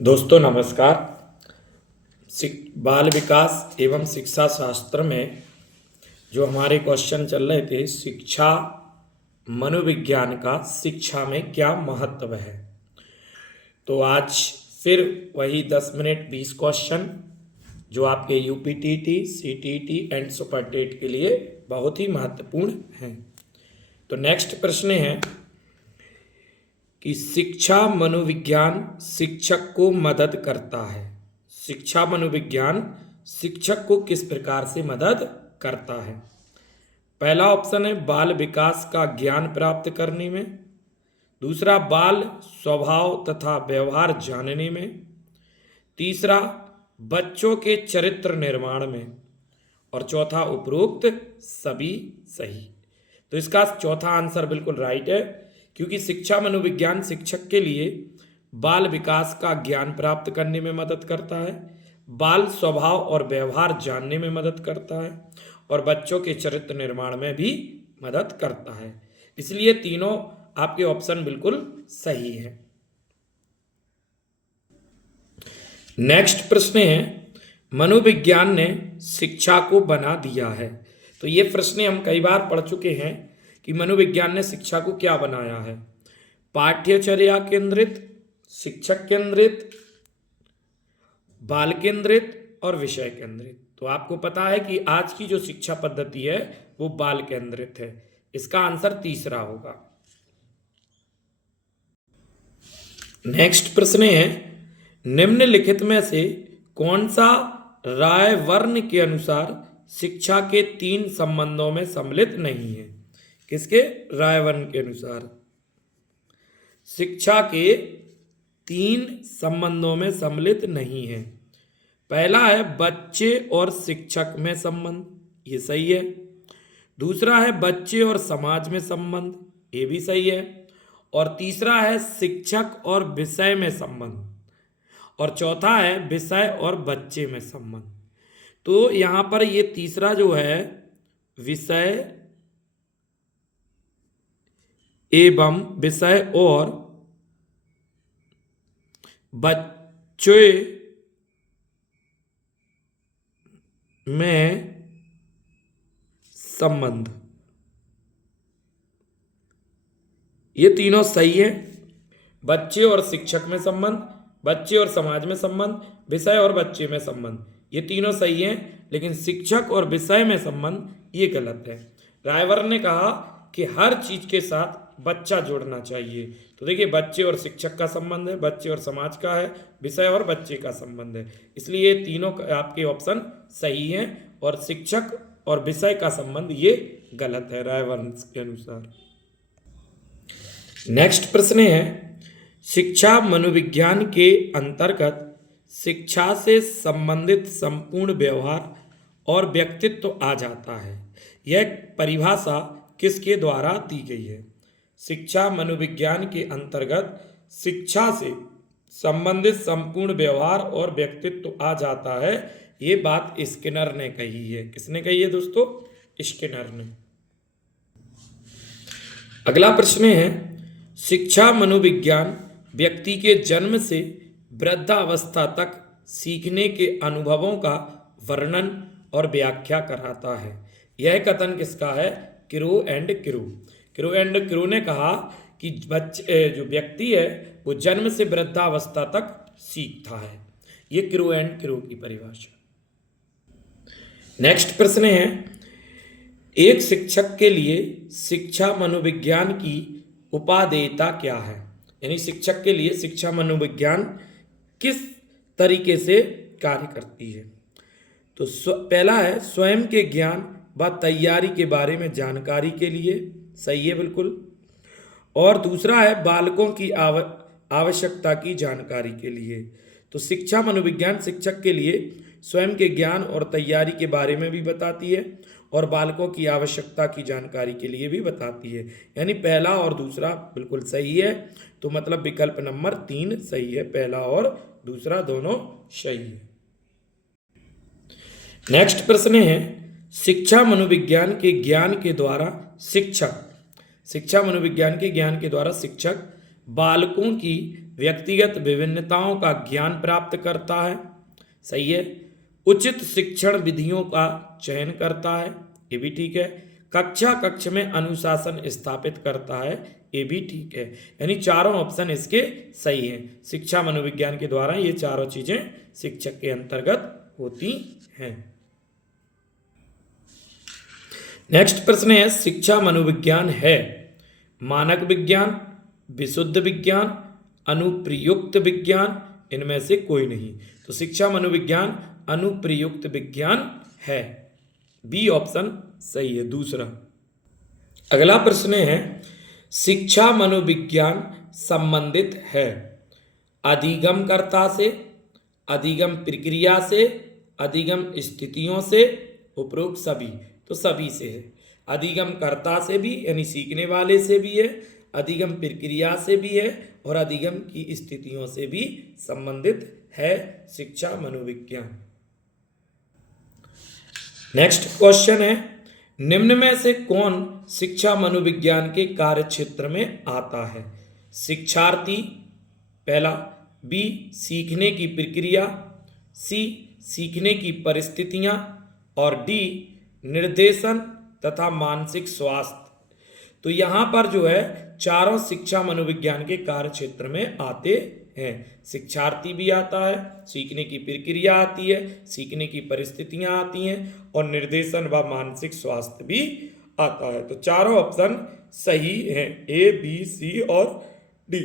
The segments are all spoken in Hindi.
दोस्तों नमस्कार। बाल विकास एवं शिक्षा शास्त्र में जो हमारे क्वेश्चन चल रहे थे, शिक्षा मनोविज्ञान का शिक्षा में क्या महत्व है, तो आज फिर वही 10 मिनट 20 क्वेश्चन जो आपके UPTT, CTT and super TET के लिए बहुत ही महत्वपूर्ण हैं। तो नेक्स्ट प्रश्न है कि शिक्षा मनोविज्ञान शिक्षक को मदद करता है। शिक्षा मनोविज्ञान शिक्षक को किस प्रकार से मदद करता है? पहला ऑप्शन है बाल विकास का ज्ञान प्राप्त करने में, दूसरा बाल स्वभाव तथा व्यवहार जानने में, तीसरा बच्चों के चरित्र निर्माण में, और चौथा उपरोक्त सभी सही। तो इसका चौथा आंसर बिल्कुल राइट है, क्योंकि शिक्षा मनोविज्ञान शिक्षक के लिए बाल विकास का ज्ञान प्राप्त करने में मदद करता है, बाल स्वभाव और व्यवहार जानने में मदद करता है, और बच्चों के चरित्र निर्माण में भी मदद करता है। इसलिए तीनों आपके ऑप्शन बिल्कुल सही है। नेक्स्ट प्रश्न है मनोविज्ञान ने शिक्षा को बना दिया है। तो ये प्रश्न हम कई बार पढ़ चुके हैं कि मनोविज्ञान ने शिक्षा को क्या बनाया है। पाठ्यचर्या केंद्रित, शिक्षक केंद्रित, बाल केंद्रित और विषय केंद्रित। तो आपको पता है कि आज की जो शिक्षा पद्धति है वो बाल केंद्रित है। इसका आंसर तीसरा होगा। नेक्स्ट प्रश्न है निम्नलिखित में से कौन सा रायवर्न के अनुसार शिक्षा के 3 संबंधों में सम्मिलित नहीं है? किसके? रायवर्न के अनुसार शिक्षा के 3 संबंधों में सम्मिलित नहीं है। पहला है बच्चे और शिक्षक में संबंध, ये सही है। दूसरा है बच्चे और समाज में संबंध, ये भी सही है। और तीसरा है शिक्षक और विषय में संबंध, और चौथा है विषय और बच्चे में संबंध। तो यहां पर ये तीसरा जो है विषय एवं विषय और बच्चे में संबंध, ये तीनों सही है। बच्चे और शिक्षक में संबंध, बच्चे और समाज में संबंध, विषय और बच्चे में संबंध, ये तीनों सही हैं। लेकिन शिक्षक और विषय में संबंध ये गलत है। रायवर्न ने कहा कि हर चीज के साथ बच्चा जोड़ना चाहिए। तो देखिए बच्चे और शिक्षक का संबंध है, बच्चे और समाज का है, विषय और बच्चे का संबंध है। इसलिए ये तीनों आपके ऑप्शन सही हैं, और शिक्षक और विषय का संबंध ये गलत है रायवर्न के अनुसार। नेक्स्ट प्रश्न है शिक्षा मनोविज्ञान के अंतर्गत शिक्षा से संबंधित संपूर्ण व्यवहार और व्यक्तित्व आ जाता है। यह परिभाषा किसके द्वारा दी गई है? शिक्षा मनोविज्ञान के अंतर्गत शिक्षा से संबंधित संपूर्ण व्यवहार और व्यक्तित्व आ जाता है, ये बात स्किनर ने कही है। किसने कही है दोस्तों? स्किनर ने। अगला प्रश्न है शिक्षा मनोविज्ञान व्यक्ति के जन्म से वृद्धावस्था तक सीखने के अनुभवों का वर्णन और व्याख्या कराता है। यह कथन किसका है? Crow and crew. Crow and crew ने कहा कि बच्चे जो व्यक्ति है वो जन्म से वृद्धावस्था तक सीखता है। ये क्रो एंड क्रू की परिभाषा। नेक्स्ट प्रश्न है एक शिक्षक के लिए शिक्षा मनोविज्ञान की उपादेयता क्या है? यानी शिक्षक के लिए शिक्षा मनोविज्ञान किस तरीके से कार्य करती है? तो पहला है स्वयं के ज्ञान व तैयारी के बारे में जानकारी के लिए, सही है बिल्कुल। और दूसरा है बालकों की आवश्यकता की जानकारी के लिए। तो शिक्षा मनोविज्ञान शिक्षक के लिए स्वयं के ज्ञान और तैयारी के बारे में भी बताती है, और बालकों की आवश्यकता की जानकारी के लिए भी बताती है। यानी पहला और दूसरा बिल्कुल सही है। तो मतलब विकल्प नंबर 3 सही है, पहला और दूसरा दोनों सही है। नेक्स्ट प्रश्न है शिक्षा मनोविज्ञान के ज्ञान के द्वारा शिक्षक बालकों की व्यक्तिगत विभिन्नताओं का ज्ञान प्राप्त करता है, सही है। उचित शिक्षण विधियों का चयन करता है, ये भी ठीक है। कक्ष में अनुशासन स्थापित करता है, ये भी ठीक है। यानी चारों ऑप्शन इसके सही हैं। शिक्षा मनोविज्ञान के द्वारा ये चारों चीजें शिक्षक के अंतर्गत होती हैं। नेक्स्ट प्रश्न है, शिक्षा मनोविज्ञान है मानक विज्ञान, विशुद्ध विज्ञान, अनुप्रयुक्त विज्ञान, इनमें से कोई नहीं। तो शिक्षा मनोविज्ञान अनुप्रयुक्त विज्ञान है, बी ऑप्शन सही है, दूसरा। अगला प्रश्न है, शिक्षा मनोविज्ञान संबंधित है अधिगमकर्ता से, अधिगम प्रक्रिया से, अधिगम स्थितियों से, उपरोक्त सभी। तो सभी से है। अधिगमकर्ता से भी यानी सीखने वाले से भी है, अधिगम प्रक्रिया से भी है और अधिगम की स्थितियों से भी संबंधित है शिक्षा मनोविज्ञान। नेक्स्ट क्वेश्चन है, निम्न में से कौन शिक्षा मनोविज्ञान के कार्य क्षेत्र में आता है? शिक्षार्थी पहला, बी सीखने की प्रक्रिया, सी सीखने की परिस्थितियां और डी निर्देशन तथा मानसिक स्वास्थ्य। तो यहां पर जो है चारों शिक्षा मनोविज्ञान के कार्य क्षेत्र में आते हैं। शिक्षार्थी भी आता है, सीखने की प्रक्रिया आती है, सीखने की परिस्थितियां आती हैं और निर्देशन व मानसिक स्वास्थ्य भी आता है। तो चारों ऑप्शन सही हैं, ए, बी, सी और डी।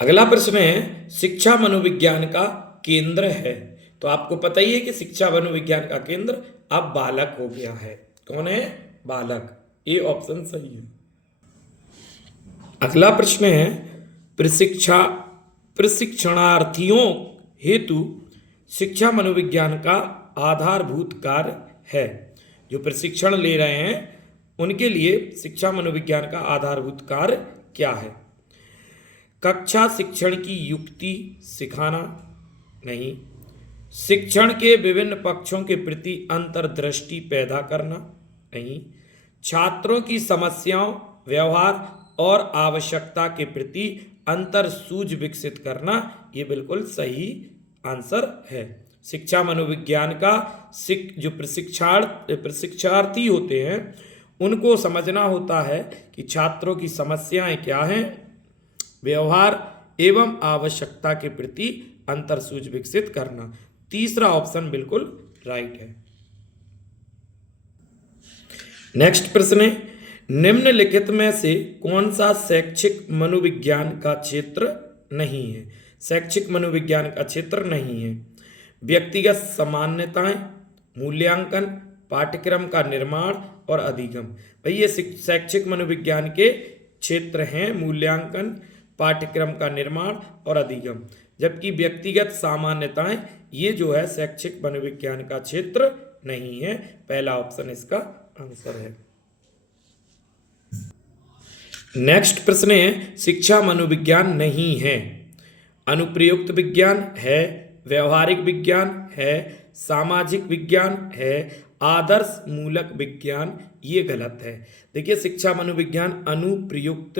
अगला प्रश्न है, शिक्षा मनोविज्ञान का केंद्र है। तो आपको पता ही है कि शिक्षा मनोविज्ञान का केंद्र अब बालक हो गया है। कौन है? बालक, ए ऑप्शन सही है। अगला प्रश्न है, प्रशिक्षणार्थियों हेतु शिक्षा मनोविज्ञान का आधारभूत कार्य है। जो प्रशिक्षण ले रहे हैं उनके लिए शिक्षा मनोविज्ञान का आधारभूत कार्य क्या है? कक्षा शिक्षण की युक्ति सिखाना, नहीं। शिक्षण के विभिन्न पक्षों के प्रति अंतर्दृष्टि पैदा करना, नहीं। छात्रों की समस्याओं, व्यवहार और आवश्यकता के प्रति अंतरसूझ विकसित करना, ये बिल्कुल सही आंसर है। शिक्षा मनोविज्ञान का जो प्रशिक्षार्थी होते हैं उनको समझना होता है कि छात्रों की समस्याएं क्या हैं, व्यवहार एवं आवश्यकता के प्रति अंतरसूझ विकसित करना। तीसरा ऑप्शन बिल्कुल राइट है। नेक्स्ट प्रश्न है, निम्नलिखित में से कौन सा शैक्षिक मनोविज्ञान का क्षेत्र नहीं है? शैक्षिक मनोविज्ञान का क्षेत्र नहीं है। व्यक्तिगत सामान्यताएं, मूल्यांकन, पाठ्यक्रम का निर्माण और अधिगम। भाई ये शैक्षिक मनोविज्ञान के क्षेत्र हैं, मूल्यांकन, पाठ्यक्रम का निर्माण और अधिगम। जबकि व्यक्तिगत सामान्यताएं ये जो है शैक्षिक मनोविज्ञान का क्षेत्र नहीं है। पहला ऑप्शन इसका आंसर है। नेक्स्ट प्रश्न है, शिक्षा मनोविज्ञान नहीं है। अनुप्रयुक्त विज्ञान है, व्यवहारिक विज्ञान है, सामाजिक विज्ञान है, आदर्श मूलक विज्ञान, ये गलत है। देखिए शिक्षा मनोविज्ञान अनुप्रयुक्त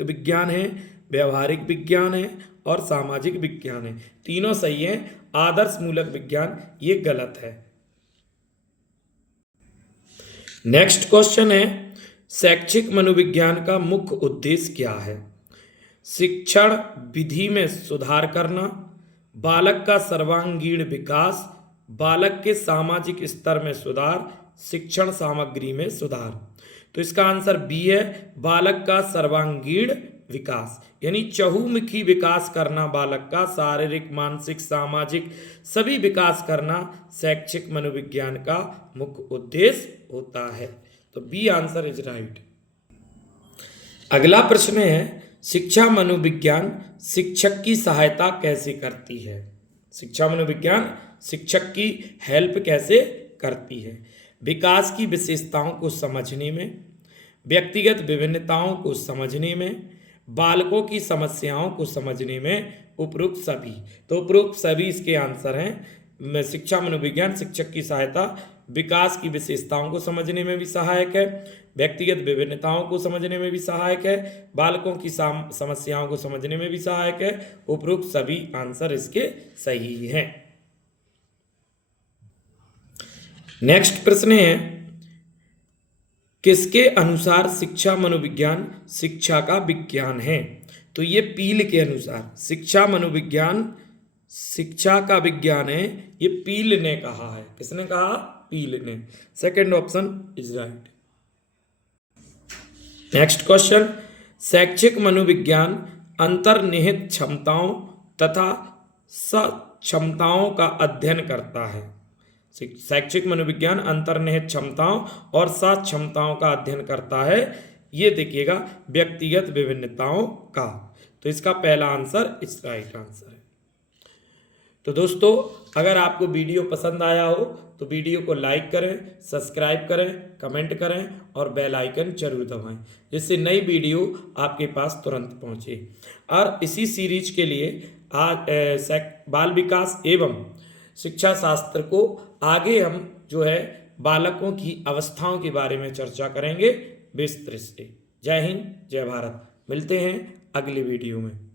विज्ञान है, व्यवहारिक विज्ञान है और सामाजिक विज्ञान है, तीनों सही है। आदर्श मूलक विज्ञान ये गलत है। नेक्स्ट क्वेश्चन है, शैक्षिक मनोविज्ञान का मुख्य उद्देश्य क्या है? शिक्षण विधि में सुधार करना, बालक का सर्वांगीण विकास, बालक के सामाजिक स्तर में सुधार, शिक्षण सामग्री में सुधार। तो इसका आंसर बी है, बालक का सर्वांगीण विकास, यानी चहुमुखी विकास करना, बालक का शारीरिक, मानसिक, सामाजिक सभी विकास करना शैक्षिक मनोविज्ञान का मुख्य उद्देश्य होता है। तो बी आंसर इज राइट। अगला प्रश्न है, शिक्षा मनोविज्ञान शिक्षक की सहायता कैसे करती है? शिक्षा मनोविज्ञान शिक्षक की हेल्प कैसे करती है? विकास की विशेषताओं को समझने में, व्यक्तिगत विभिन्नताओं को समझने में, बालकों की समस्याओं को समझने में, उपरोक्त सभी। तो उपरोक्त सभी इसके आंसर हैं। शिक्षा मनोविज्ञान शिक्षक की सहायता विकास की विशेषताओं को समझने में भी सहायक है, व्यक्तिगत विभिन्नताओं को समझने में भी सहायक है, बालकों की समस्याओं को समझने में भी सहायक है। उपरोक्त सभी आंसर इसके सही हैं। नेक्स्ट प्रश्न है, किसके अनुसार शिक्षा मनोविज्ञान शिक्षा का विज्ञान है? तो ये पील के अनुसार शिक्षा मनोविज्ञान शिक्षा का विज्ञान है, ये पील ने कहा है। किसने कहा? पील ने। Second option is right. Next question, शैक्षिक मनोविज्ञान अंतर्निहित क्षमताओं तथा सक्षमताओं का अध्ययन करता है। शैक्षिक मनोविज्ञान अंतर्निहित क्षमताओं और सक्षमताओं का अध्ययन करता है, ये देखिएगा व्यक्तिगत विभिन्नताओं का। तो इसका पहला आंसर इस राइट आंसर है। तो दोस्तों, अगर आपको वीडियो पसंद आया हो तो वीडियो को लाइक करें, सब्सक्राइब करें, कमेंट करें और बेल आइकन जरूर दबाएं, जिससे नई वीडियो आपके पास तुरंत पहुंचे। और इसी सीरीज के लिए आज बाल विकास एवं शिक्षा शास्त्र को आगे हम जो है बालकों की अवस्थाओं के बारे में चर्चा करेंगे विस्तृत से। जय हिंद, जय भारत। मिलते हैं अगली वीडियो में।